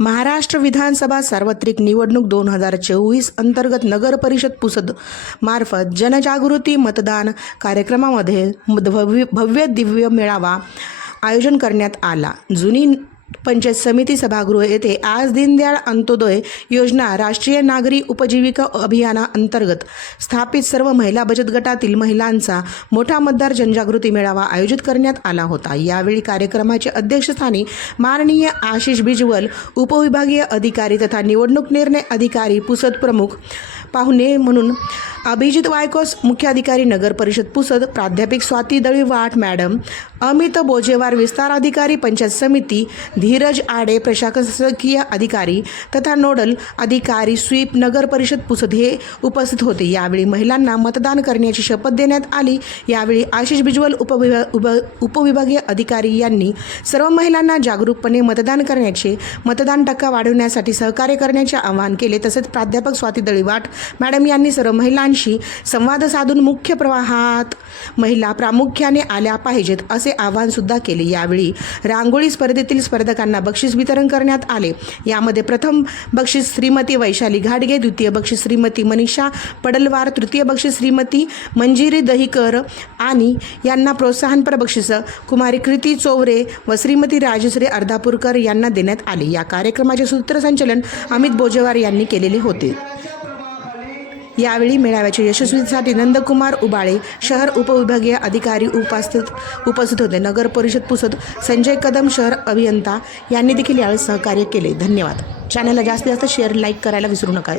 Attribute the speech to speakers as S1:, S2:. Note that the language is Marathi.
S1: महाराष्ट्र विधानसभा सार्वत्रिक निवडणूक दोन हजार चोवीस अंतर्गत नगर परिषद पुसद मार्फत जनजागृती मतदान कार्यक्रमामध्ये भव्य भव्य दिव्य मेळावा आयोजन करण्यात आला. जुनी पंचायत समिती सभागृह येथे आज दीनदयाळ अंत्योदय योजना राष्ट्रीय नागरी उपजीविका अभियाना अंतर्गत स्थापित सर्व महिला बचत गटातील महिलांचा मोठा मतदार जनजागृती मेळावा आयोजित करण्यात आला होता. यावेळी कार्यक्रमाचे अध्यक्षस्थानी माननीय आशिष बिजवल उपविभागीय अधिकारी तथा निवडणूक निर्णय अधिकारी पुसद प्रमुख पाहुणे म्हणून अभिजित वायकोस मुख्याधिकारी नगर परिषद पुसद प्राध्यापिक स्वाती दळीवाट मॅडम अमित बोजेवार विस्तार अधिकारी पंचायत समिती धीरज आडे प्रशासकीय अधिकारी तथा नोडल अधिकारी स्वीप नगर परिषद पुसद हे उपस्थित होते. यावेळी महिलांना मतदान करण्याची शपथ देण्यात आली. यावेळी आशिष बिजवल उपविभा उप उपविभागीय अधिकारी यांनी सर्व महिलांना जागरूकपणे मतदान करण्याचे मतदान टक्का वाढवण्यासाठी सहकार्य करण्याचे आवाहन केले. तसेच प्राध्यापक स्वाती दळीवाट मॅडम यांनी सर्व महिलांशी संवाद साधून मुख्य प्रवाहात महिला प्रामुख्याने आल्या पाहिजेत असे आवाहन सुद्धा केले. यावेळी रांगोळी स्पर्धेतील पदकांना बक्षीस वितरण करण्यात आले. यामध्ये प्रथम बक्षीस श्रीमती वैशाली घाडगे द्वितीय बक्षीस श्रीमती मनीषा पडलवार तृतीय बक्षीस श्रीमती मंजिरी दहिकर आणि यांना प्रोत्साहनपर बक्षीस कुमारी कृती चोवरे व श्रीमती राजश्री अर्धापूरकर यांना देण्यात आले. या कार्यक्रमाचे सूत्रसंचलन अमित बोजेवार यांनी केलेले होते. यावेळी मेळाव्याच्या यशस्वीसाठी नंदकुमार उबाळे शहर उपविभागीय अधिकारी उपस्थित उपस्थित होते. नगर परिषद पुसद संजय कदम शहर अभियंता यांनी देखील यावेळी सहकार्य केले. धन्यवाद. चॅनलला जास्तीत जास्त शेअर लाईक करायला विसरू नका.